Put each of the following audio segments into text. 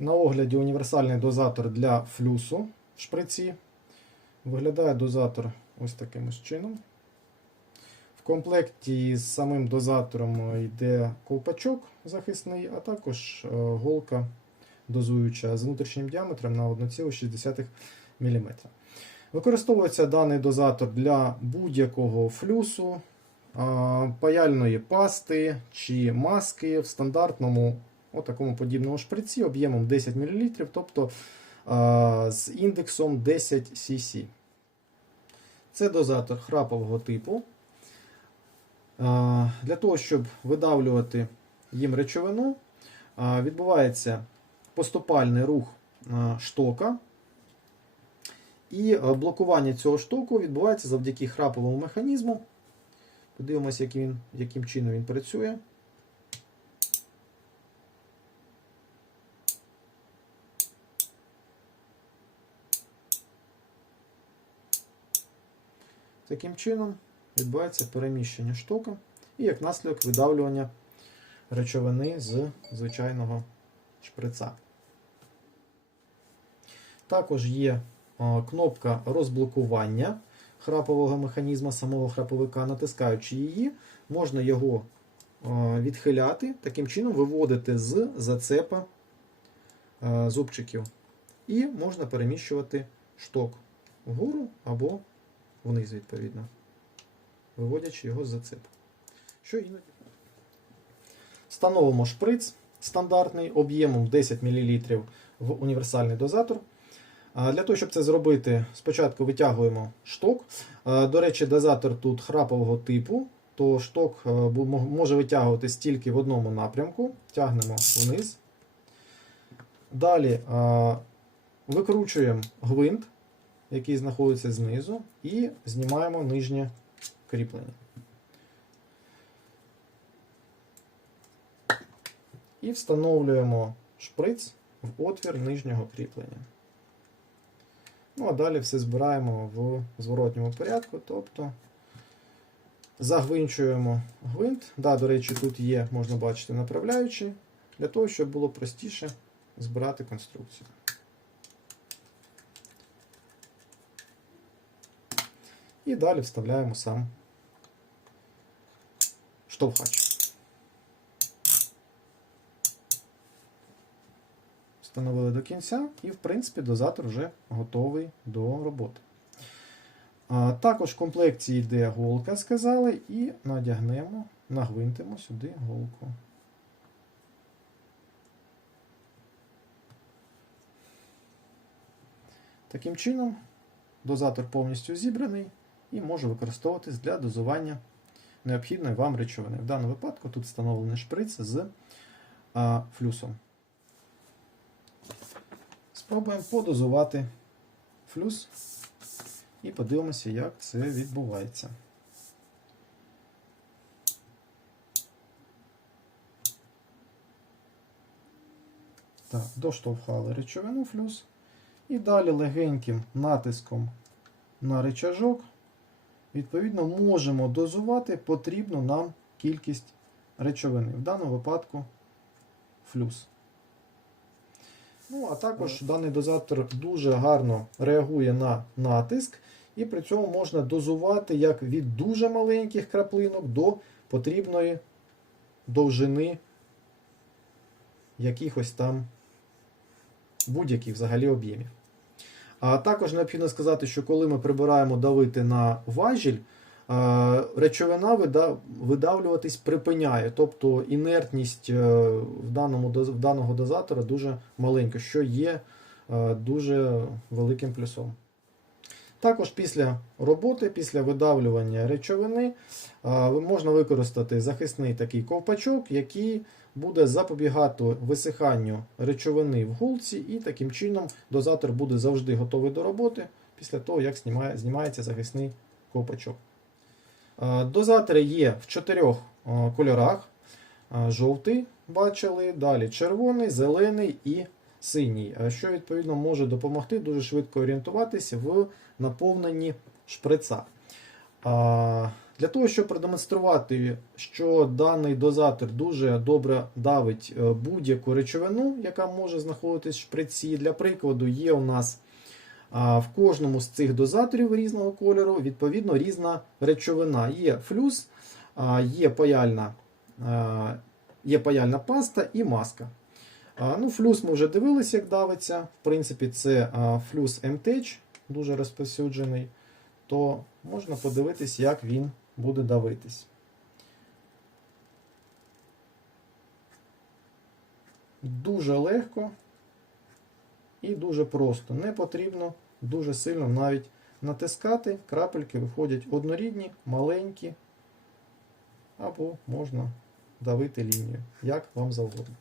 На огляді універсальний дозатор для флюсу в шприці. Виглядає дозатор ось таким ось чином. В комплекті з самим дозатором йде ковпачок захисний, а також е, голка дозуюча з внутрішнім діаметром на 1,6 мм. Використовується даний дозатор для будь-якого флюсу, паяльної пасти чи маски в стандартному отакому подібному шприці об'ємом 10 мл, тобто з індексом 10 cc. Це дозатор храпового типу. Для того, щоб видавлювати їм речовину, відбувається поступальний рух штока. І блокування цього штоку відбувається завдяки храповому механізму. Подивимося, яким, яким чином він працює. Таким чином відбувається переміщення штока і як наслідок видавлювання речовини з звичайного шприца. Також є е, кнопка розблокування храпового механізму самого храповика. Натискаючи її, можна його е, відхиляти, таким чином виводити з зацепа е, зубчиків. І можна переміщувати шток вгору або вниз, відповідно, виводячи його з зацепу. Що іноді. Встановимо шприц стандартний об'ємом 10 мл в універсальний дозатор. Для того, щоб це зробити, спочатку витягуємо шток. До речі, дозатор тут храпового типу, то шток може витягуватись тільки в одному напрямку. Тягнемо вниз. Далі викручуємо гвинт, який знаходиться знизу, і знімаємо нижнє кріплення. І встановлюємо шприц в отвір нижнього кріплення. Ну, а далі все збираємо в зворотньому порядку, тобто загвинчуємо гвинт. Да, до речі, тут є, можна бачити, направляючий, для того, щоб було простіше збирати конструкцію. І далі вставляємо сам штовхач. Встановили до кінця, і, в принципі, дозатор вже готовий до роботи. Також в комплекті йде голка, сказали, і надягнемо, нагвинтимо сюди голку. Таким чином, дозатор повністю зібраний і може використовуватись для дозування необхідної вам речовини. В даному випадку тут встановлений шприц з а, флюсом. Спробуємо подозувати флюс і подивимося, як це відбувається. Так, доштовхали речовину флюс. І далі легеньким натиском на речажок, відповідно, можемо дозувати потрібну нам кількість речовини. В даному випадку флюс. Ну, а також даний дозатор дуже гарно реагує на натиск, і при цьому можна дозувати як від дуже маленьких краплинок до потрібної довжини якихось там будь-яких взагалі об'ємів. А також необхідно сказати, що коли ми прибираємо давити на важіль, речовина видавлюватись припиняє, тобто інертність е, в даному в даного дозатора дуже маленька, що є е, дуже великим плюсом. Також після роботи, після видавлювання речовини, можна використати захисний такий ковпачок, який буде запобігати висиханню речовини в гулці, і таким чином дозатор буде завжди готовий до роботи після того, як знімається захисний ковпачок. Дозатори є в чотирьох кольорах: жовтий, бачили, далі червоний, зелений і синій, що відповідно може допомогти дуже швидко орієнтуватися в наповненні шприца. Для того, щоб продемонструвати, що даний дозатор дуже добре давить е, будь-яку речовину, яка може знаходитись в шприці. Для прикладу, є у нас в кожному з цих дозаторів різного кольору відповідно різна речовина. Є флюс, є паяльна, є паяльна паста і маска. Ну, Флюс ми вже дивилися, як давиться. В принципі, це флюс МТЕЧ, дуже розповсюджений. То можна подивитись, як він буде давитись. Дуже легко і дуже просто. Не потрібно дуже сильно навіть натискати. Крапельки виходять однорідні, маленькі, або можна давити лінію, як вам завгодно.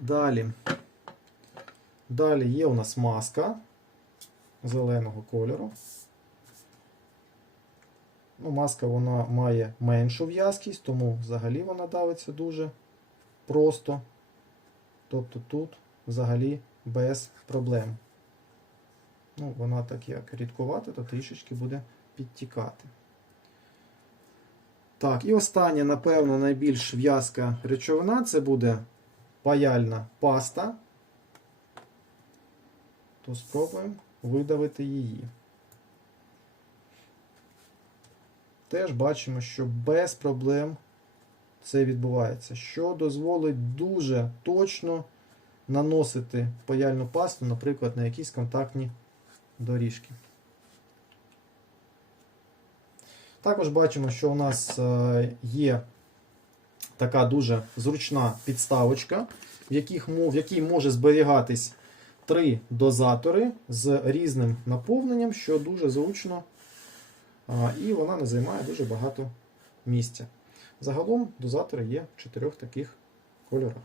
Далі. Далі є у нас маска зеленого кольору. Ну, маска вона має меншу в'язкість, тому взагалі вона давиться дуже просто. Тобто тут взагалі без проблем. Ну, вона так як рідкувата, то трішечки буде підтікати. Так, і остання, напевно, найбільш в'язка речовина це буде паяльна паста. То спробуємо видавити її. Теж бачимо, що без проблем це відбувається, що дозволить дуже точно наносити паяльну пасту, наприклад, на якісь контактні доріжки. Також бачимо, що у нас е, є така дуже зручна підставочка, в, яких, в якій може зберігатись три дозатори з різним наповненням, що дуже зручно, і вона не займає дуже багато місця. Загалом дозатори є в чотирьох таких кольорах.